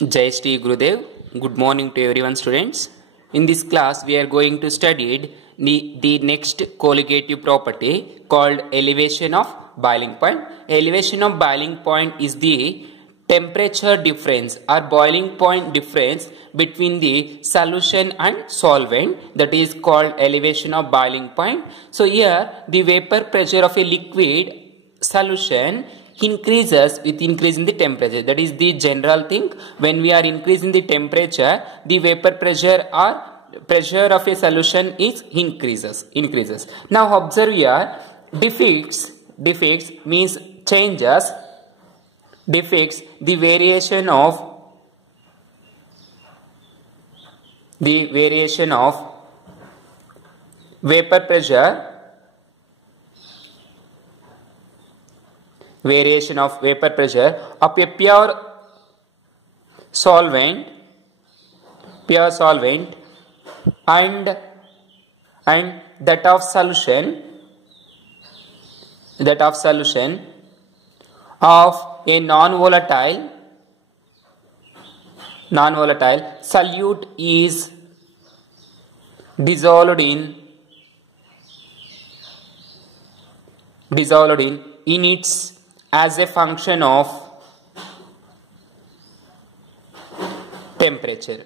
Jai Shri Gurudev. Good morning to everyone, students. In this class, we are going to study the next colligative property called elevation of boiling point. Elevation of boiling point is the temperature difference or boiling point difference between the solution and solvent, that is called elevation of boiling point. So here the vapor pressure of a liquid solution increases with increase in the temperature. That is the general thing. When we are increasing the temperature, the vapor pressure or pressure of a solution is increases. Now observe here, defects means changes, defects, the variation of vapor pressure, variation of vapor pressure of a pure solvent and that of solution of a non-volatile solute is dissolved in its as a function of temperature.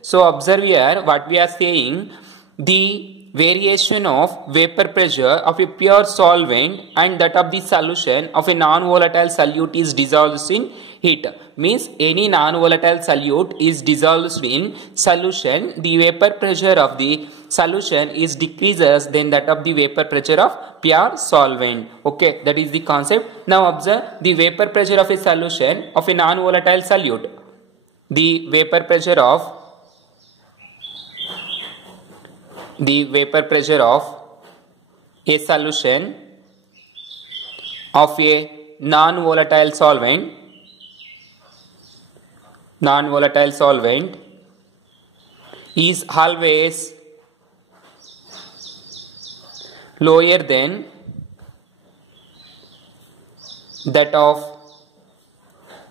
So observe here what we are saying, the variation of vapor pressure of a pure solvent and that of the solution of a non-volatile solute is dissolved in heat. Means any non-volatile solute is dissolved in solution, the vapor pressure of the solution is decreases than that of the vapor pressure of pure solvent. Okay, that is the concept. Now observe the vapor pressure of a solution of a non-volatile solute. The vapor pressure of a solution of a non-volatile solvent is always lower than that of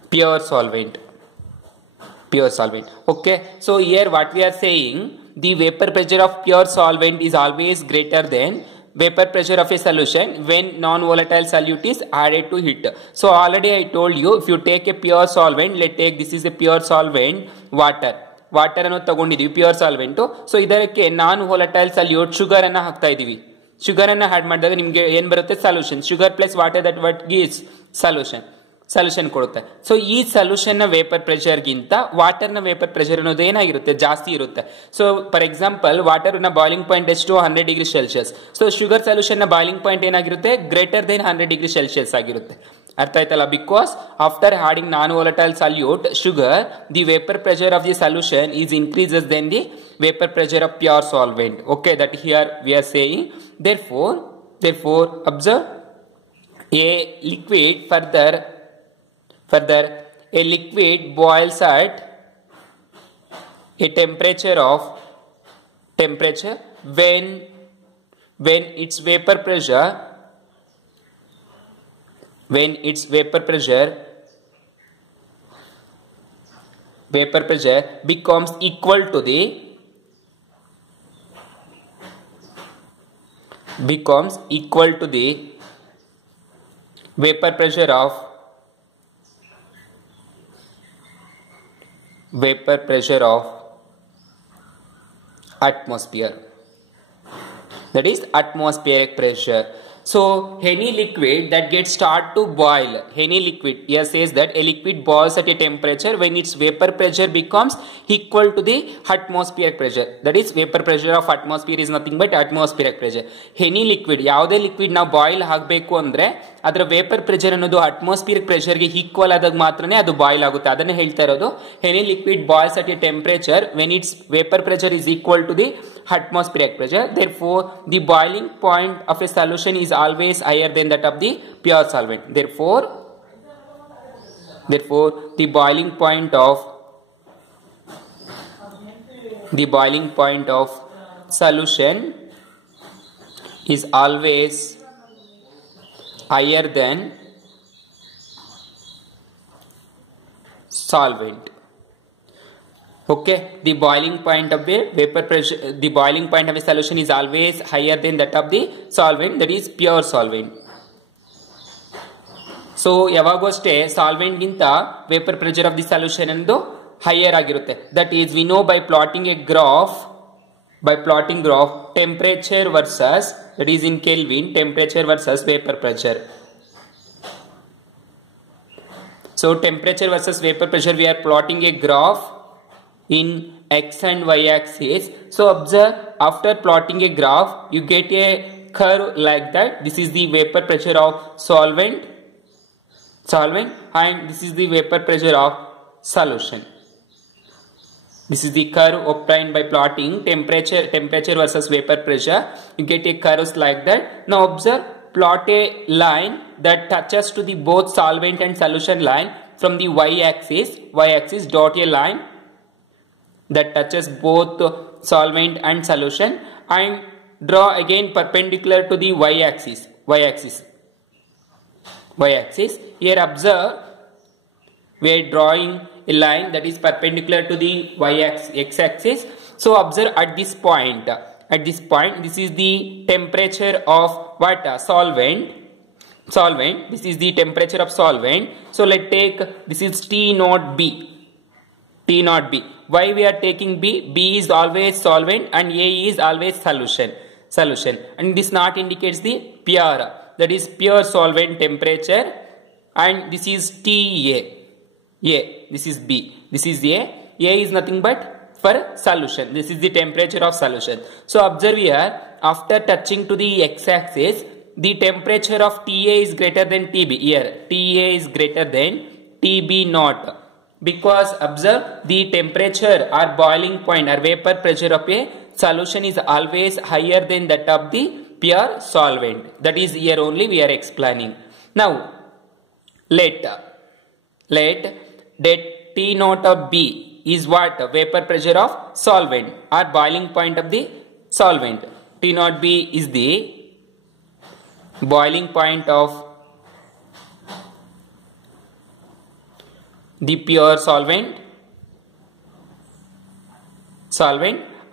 pure solvent. Okay, so here what we are saying, the vapor pressure of pure solvent is always greater than vapor pressure of a solution when non-volatile solute is added to heat. So already I told you, if you take a pure solvent, let's take this is a pure solvent, water ಅನ್ನೋದು ತಗೊಂಡಿದೀವಿ pure solvent. So ಇದಕ್ಕೆ ನಾನ್ volatile solute sugar ಅನ್ನ ಹಾಕ್ತಾ ಇದೀವಿ. Sugar ಅನ್ನ add ಮಾಡಿದಾಗ ನಿಮಗೆ ಏನ್ ಬರುತ್ತೆ? Solution. Sugar plus water that what gives solution ಕೊಡುತ್ತೆ. ಸೊ ಈ ಸೊಲ್ಯೂಷನ್ ನ ವೇಪರ್ ಪ್ರೆಷರ್ ಗಿಂತ ವಾಟರ್ ನ ವೇಪರ್ ಪ್ರೆಷರ್ ಅನ್ನೋದು ಏನಾಗಿರುತ್ತೆ? ಜಾಸ್ತಿ ಇರುತ್ತೆ. ಸೊ ಫಾರ್ ಎಕ್ಸಾಂಪಲ್ ವಾಟರ್ ನ ಬಾಯ್ಲಿಂಗ್ ಪಾಯಿಂಟ್ ಎಷ್ಟು? 100 degree Celsius. So sugar solution ನ ಬಾಯ್ಲಿಂಗ್ ಪಾಯಿಂಟ್ ಏನಾಗಿರುತ್ತೆ? ಗ್ರೇಟರ್ ದೆನ್ 100 ಡಿಗ್ರಿ ಸೆಲ್ಸಿಯಸ್ ಆಗಿರುತ್ತೆ. ಅರ್ಥ ಆಯ್ತಲ್ಲ? Because after adding non volatile solute sugar, the vapour pressure of the solution is increases then the vapor pressure of pure solvent. Okay, that here we are saying. Therefore observe a liquid further a liquid boils at a temperature when its vapor pressure becomes equal to the vapor pressure of atmosphere, that is atmospheric pressure. So any liquid that gets start to boil, any liquid here says that a liquid boils at a temperature when its vapor pressure becomes equal to the atmospheric pressure. That is vapor pressure of atmosphere is nothing but atmospheric pressure. Any liquid, ಯಾವುದೇ liquid ನಾವು boil ಆಗಬೇಕು ಅಂದ್ರೆ ಅದರ vapour pressure ಅನ್ನೋದು atmospheric pressure ಗೆ equal ಆದಾಗ ಮಾತ್ರನೇ ಅದು ಬಾಯ್ಲ್ ಆಗುತ್ತೆ. ಅದನ್ನೇ ಹೇಳ್ತಾ ಇರೋದು any liquid boils at a temperature when its vapour pressure is equal to the atmospheric pressure. Therefore the boiling point of a solution is always higher than that of the pure solvent. Therefore the boiling point of solution is always higher than solvent. Okay, the boiling point of a vapor pressure, the boiling point of a solution is always higher than that of the solvent, that is pure solvent. So ಯಾವಾಗೂ ಅಷ್ಟೇ solvent ಗಿಂತ vapour pressure of the solution ಎಂದು higher ಆಗಿರುತ್ತೆ. That is we know by plotting a graph, temperature versus, that is in Kelvin, temperature versus vapor pressure. So temperature versus vapor pressure, we are plotting a graph in x and y axis. So observe, after plotting a graph you get a curve like that. This is the vapor pressure of solvent and this is the vapor pressure of solution. This is the curve obtained by plotting temperature versus vapor pressure. You get a curves like that. Now observe, plot a line that touches to the both solvent and solution line from the y-axis. Dot a line that touches both solvent and solution and draw again perpendicular to the y-axis. Here observe, we are drawing a line that is perpendicular to the x-axis. So observe at this point, this is the temperature of what? Solvent. This is the temperature of solvent. So let's take, this is T naught B. Why we are taking B? B is always solvent and A is always solution. And this not indicates the pure, that is pure solvent temperature, and this is TA. This is B. This is A. A is nothing but for solution. This is the temperature of solution. So observe here, after touching to the x-axis, the temperature of TA is greater than TB. Here TA is greater than TB naught. Because observe, the temperature or boiling point or vapor pressure of a solution is always higher than that of the pure solvent. That is here only we are explaining. Now let that T naught of B is what? Vapor pressure of solvent or boiling point of the solvent. T naught B is the boiling point of the pure solvent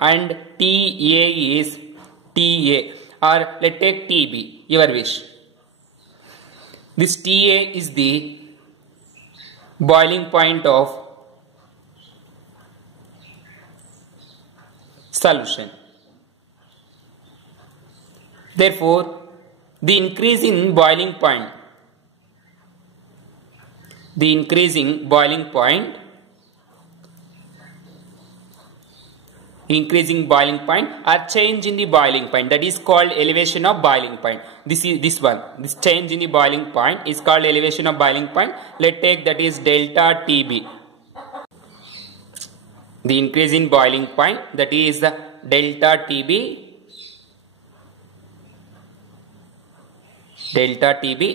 and TA is TA, or let's take TB, your wish. This TA is the boiling point of solution. Therefore, the increase in boiling point or change in the boiling point, that is called elevation of boiling point. This change in the boiling point is called elevation of boiling point. Let's take, that is delta TB. The increase in boiling point, that is delta TB,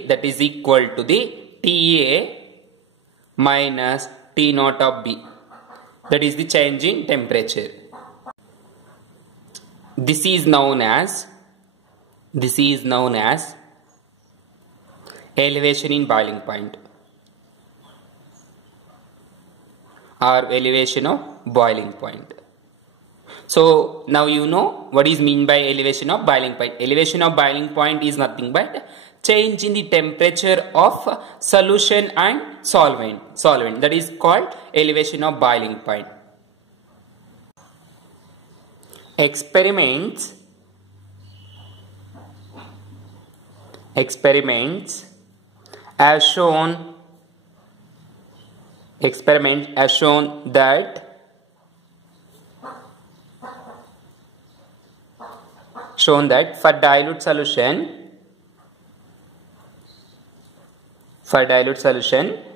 that is equal to the TA minus T naught of B, that is the change in temperature. This is known as elevation in boiling point or elevation of boiling point. So now you know what is mean by elevation of boiling point. Elevation of boiling point is nothing but change in the temperature of solution and solvent. That is called elevation of boiling point. Experiments have shown that for dilute solution,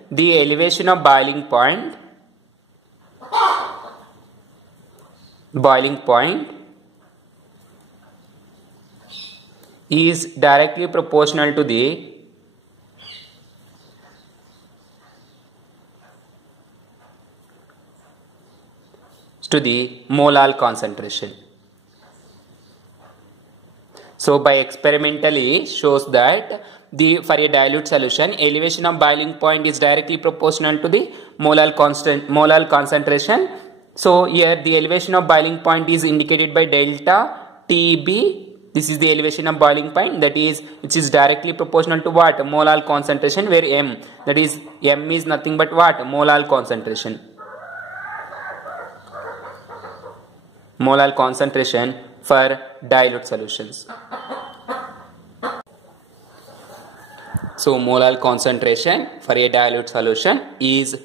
the elevation of boiling point is directly proportional to the molar concentration. So by experimentally shows that for a dilute solution, elevation of boiling point is directly proportional to the molar concentration. So here the elevation of boiling point is indicated by delta TB. This is the elevation of boiling point, that is, which is directly proportional to what? Molar concentration, where M, that is, M is nothing but what? Molar concentration. Molar concentration for dilute solutions. So molar concentration for a dilute solution is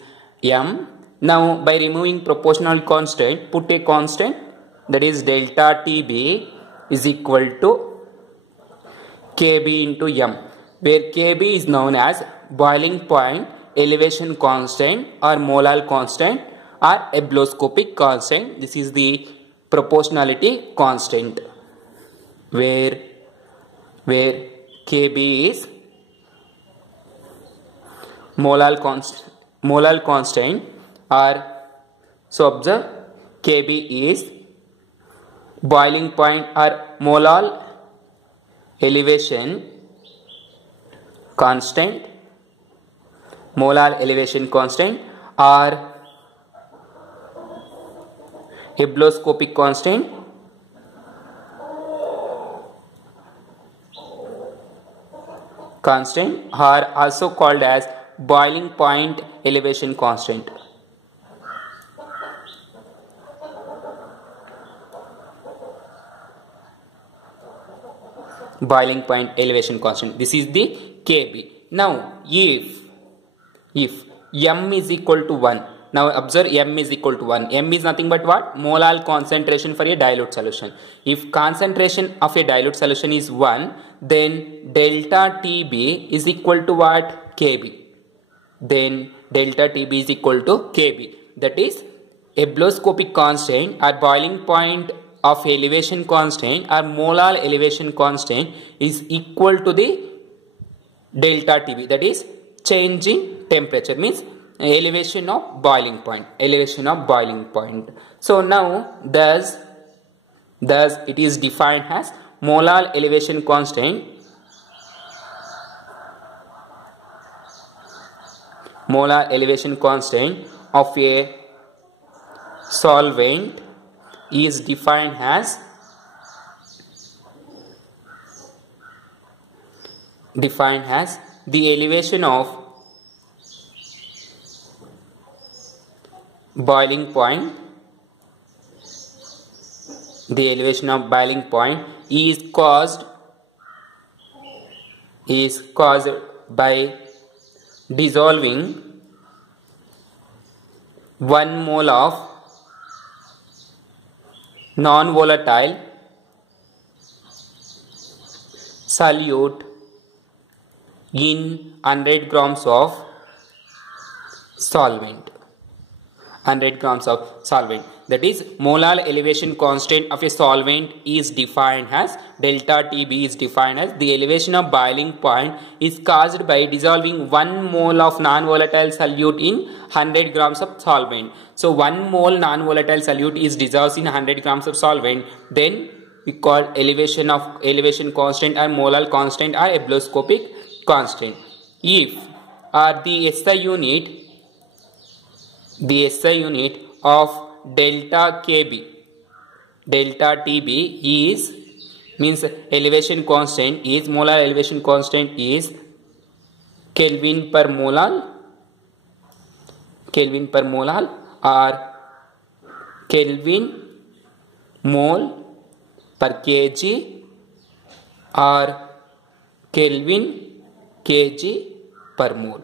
M. Now by removing proportional constant, put a constant, that is delta TB is equal to Kb into M, where Kb is known as boiling point elevation constant or molar constant or ebloscopic constant. This is the proportionality constant, where Kb is molar constant, or so observe, Kb is boiling point or molar elevation constant, or ebloscopic constant, are also called as boiling point elevation constant. Boiling point elevation constant. This is the Kb. Now, if M is equal to 1, now observe M is equal to 1. M is nothing but what? Molar concentration for a dilute solution. If concentration of a dilute solution is 1, then delta TB is equal to what? Kb. Then delta TB is equal to Kb. That is, ebloscopic constant or boiling point of elevation constant or molar elevation constant is equal to the delta TB, that is change in temperature, means elevation of boiling point. So now thus it is defined as molar elevation constant of a solvent is defined as the elevation of boiling point. The elevation of boiling point is caused by dissolving 1 mole of non-volatile solute in 100 grams of solvent. That is, molar elevation constant of a solvent is defined as delta TB is defined as the elevation of boiling point is caused by dissolving 1 mole of non-volatile solute in 100 grams of solvent. So 1 mole non-volatile solute is dissolved in 100 grams of solvent, then we call elevation constant or molar constant or ebloscopic constant. If the SI unit of delta TB is, means elevation constant is, molar elevation constant is Kelvin per molar or Kelvin mole per kg or Kelvin kg per mole.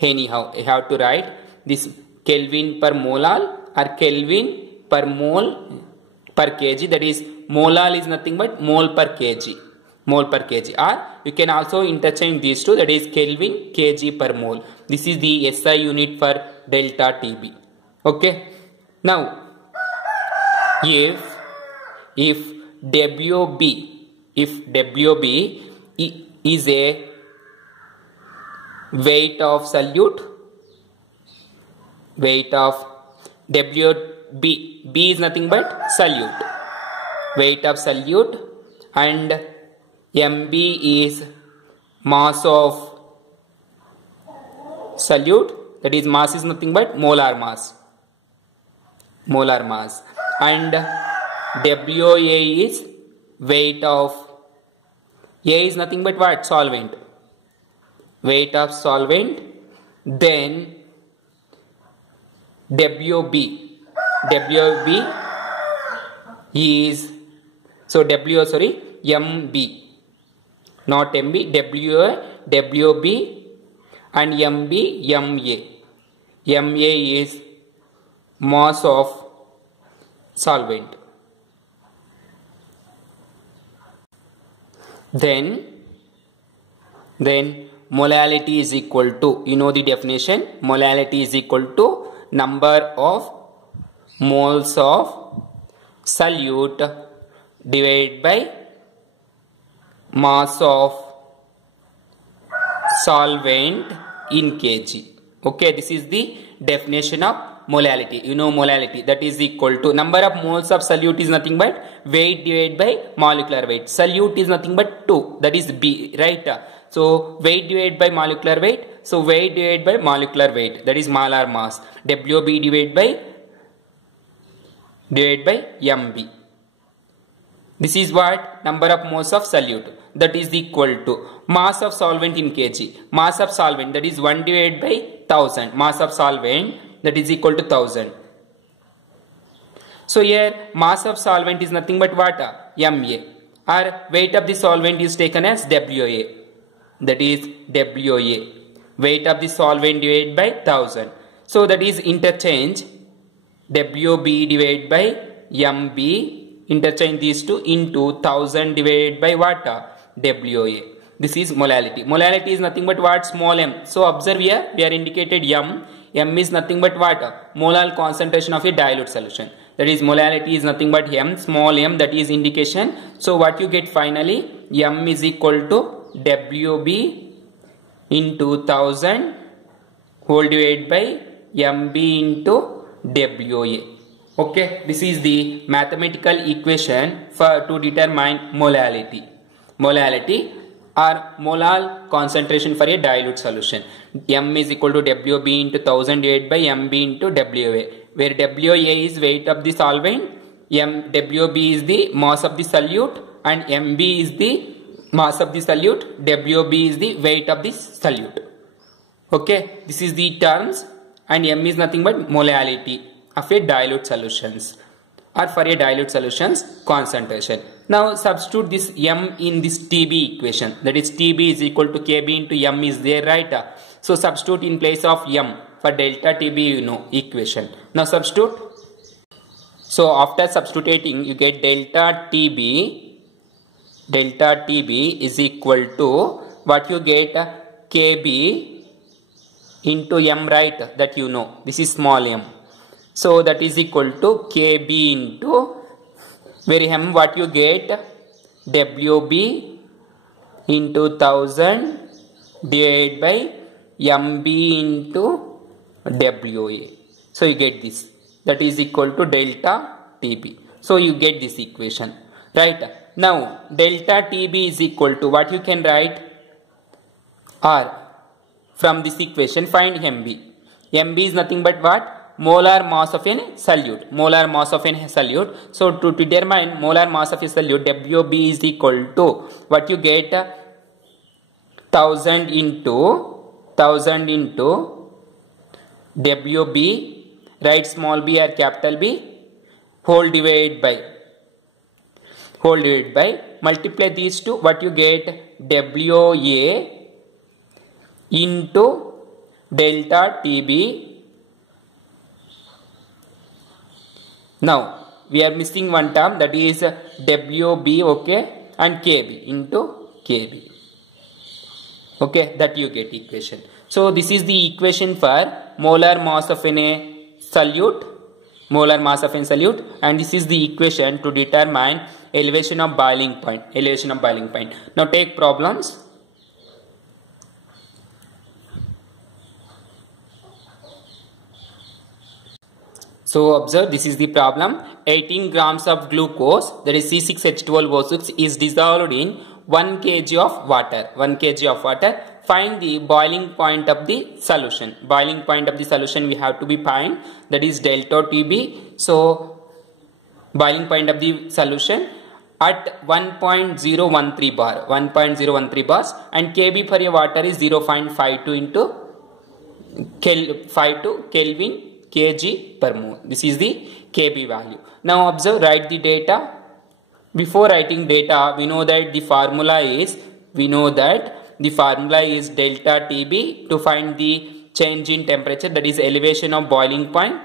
Anyhow, I have to write this Kelvin per molar or Kelvin per mole per kg, that is, molar is nothing but mole per kg, or you can also interchange these two, that is Kelvin kg per mole. This is the SI unit for delta TB. Okay. Now, if WB is a weight of solute, B is nothing but solute, weight of solute, and MB is mass of solute, that is mass is nothing but molar mass, and WA is weight of, A is nothing but what? Solvent, weight of solvent. Then WB is, so MB, not MB, WB and MB, MA is mass of solvent. Then molality is equal to, you know the definition, molality is equal to number of moles of solute divided by mass of solvent in kg. Okay, this is the definition of molality. You know molality, that is equal to number of moles of solute is nothing but weight divided by molecular weight. Solute is nothing but 2, that is B, right? So weight divided by molecular weight, so weight divided by molecular weight, that is molar mass. WB divided by MB. This is what? Number of moles of solute, that is equal to mass of solvent in kg. Mass of solvent, that is 1 divided by 1000. Mass of solvent, that is equal to 1000. So here mass of solvent is nothing but what? MA. Or weight of the solvent is taken as WA, that is WA. Weight of the solvent divided by 1000. So that is interchange WB divided by MB. Interchange these two into 1000 divided by what? WA. This is molality. Molality is nothing but what? Small m. So observe here, we are indicated M. M is nothing but what? Molar concentration of a dilute solution. That is molality is nothing but M, small m, that is indication. So what you get finally? M is equal to WB into 1000 whole divided by MB into WA. Okay, this is the mathematical equation to determine molality. Molality or molar concentration for a dilute solution. M is equal to WB into 1000 divided by MB into WA, where WA is weight of the solvent, WB is the mass of the solute, and MB is the mass of the solute, WB is the weight of the solute. Okay, this is the terms, and M is nothing but molality of a dilute solutions, or for a dilute solutions concentration. Now substitute this M in this TB equation, that is TB is equal to KB into M is there, right? So substitute in place of M for delta TB, you know equation. Now substitute. So after substituting you get delta TB is equal to what you get? KB into M, right? That you know, this is small m. So that is equal to KB into, where M what you get? WB into 1000 divided by MB into WA. So you get this, that is equal to delta TB. So you get this equation, right? Now delta TB is equal to what you can write? R. From this equation find MB. MB is nothing but what? Molar mass of a solute. Molar mass of a solute. So to determine molar mass of a solute, WB is equal to what you get? 1000 into WB, write small b or capital B, whole divided by, multiply these two, what you get? WA into delta TB. Now we are missing one term, that is WB, okay, and KB into KB. Okay, that you get equation. So this is the equation for molar mass of a solute, and this is the equation to determine elevation of boiling point. Now take problems. So observe, this is the problem. 18 grams of glucose, that is C6H12O6, is dissolved in 1 kg of water. 1 kg of water. Find the boiling point of the solution. Boiling point of the solution we have to be find, that is delta TB. So boiling point of the solution at 1.013 bar, 1.013 bars, and Kb for your water is 0.52 into 52 Kelvin kg per mole. This is the Kb value. Now observe, write the data. Before writing data, we know that the formula is delta TB to find the change in temperature, that is elevation of boiling point,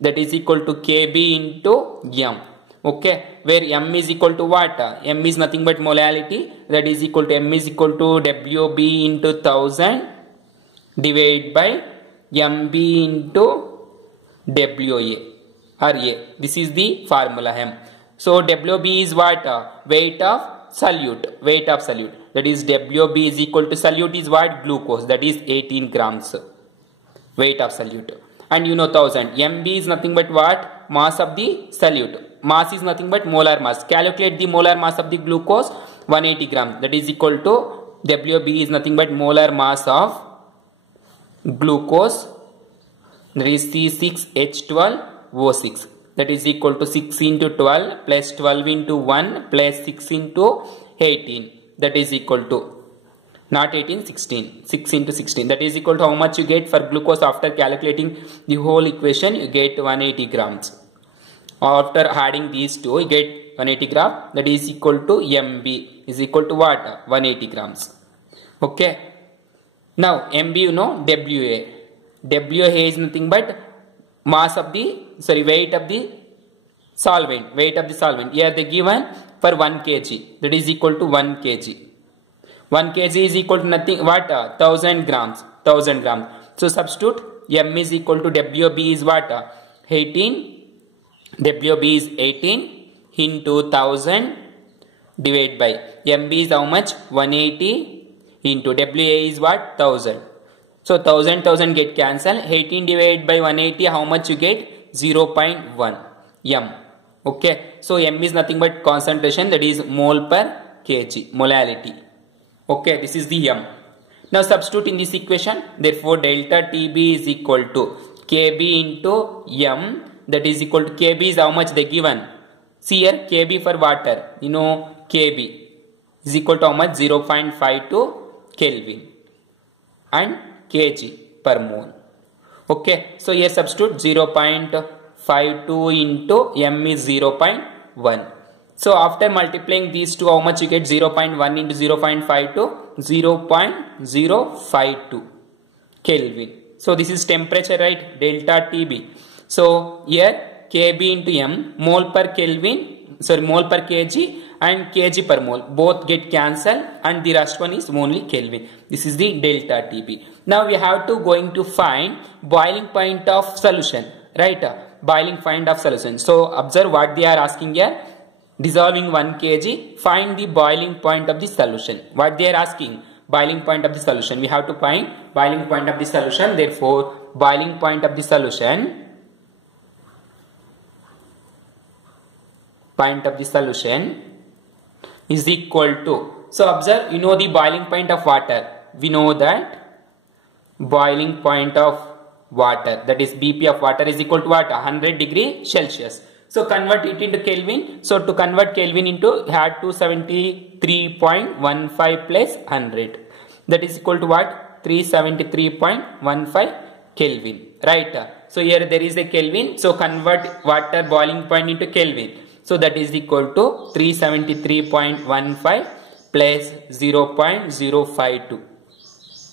that is equal to Kb into m. Okay, where m is equal to what? M is nothing but molality, that is equal to m is equal to Wb into 1000 divided by mb into Wa or A. This is the formula m. So Wb is what? Weight of solute. Weight of solute. That is Wb is equal to solute is what? Glucose. That is 18 grams. Weight of solute. And you know 1000. Mb is nothing but what? Mass of the solute. Mass is nothing but molar mass. Calculate the molar mass of the glucose. 180 grams. That is equal to Wb is nothing but molar mass of glucose. That is C6H12O6. That is equal to 6 into 12 plus 12 into 1 plus 6 into 18. That is equal to, not 18, 16. 6 into 16. That is equal to how much you get for glucose after calculating the whole equation. You get 180 grams. After adding these two, you get 180 grams. That is equal to MB is equal to what? 180 grams. Okay. Now MB you know WA. WA is nothing but mass of the, weight of the solvent. Weight of the solvent. Here they given for 1 kg. That is equal to 1 kg. 1 kg is equal to nothing, what? 1000 grams. 1000 grams. So substitute M is equal to WB is what? 18. WB is 18 into 1000 divided by MB is how much? 180 into WA is what? 1000. So 1000 get cancelled. 18 divided by 180, how much you get? 0.1 m. Okay. So m is nothing but concentration, that is mole per kg, molality. Okay, this is the m. Now substitute in this equation. Therefore delta TB is equal to Kb into m, that is equal to Kb is how much they given. See here, Kb for water, you know Kb is equal to how much? 0.52 Kelvin and kg per mole. Okay, so here substitute 0.52 into m is 0.1. So after multiplying these two, how much you get? 0.1 into 0.52, 0.052 Kelvin. So this is temperature, right? Delta TB. So here Kb into m, mole per Kelvin, mole per kg and kg per mole, both get cancelled and the rest one is only Kelvin. This is the delta TB. Now we have to going to find boiling point of solution, right? Boiling point of solution. So observe what they are asking here. Dissolving 1 kg, find the boiling point of the solution. What they are asking? Boiling point of the solution. We have to find boiling point of the solution. Therefore, boiling point of the solution, is equal to, so observe, you know the boiling point of water. We know that boiling point of water, that is BP of water, is equal to what? 100 degree Celsius. So convert it into Kelvin. So to convert Kelvin into, had 273.15 plus 100. That is equal to what? 373.15 Kelvin. Right. So here there is a Kelvin. So convert water boiling point into Kelvin. So that is equal to 373.15 plus 0.052.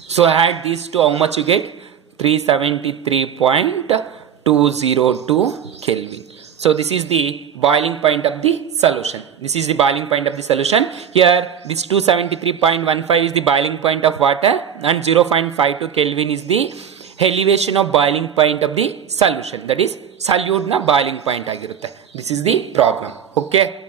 So add these two, how much you get? 373.202 Kelvin. So this is the boiling point of the solution. This is the boiling point of the solution. Here this 273.15 is the boiling point of water and 0.52 Kelvin is the elevation of boiling point of the solution. That is solute na boiling point agirutte. This is the problem. Okay.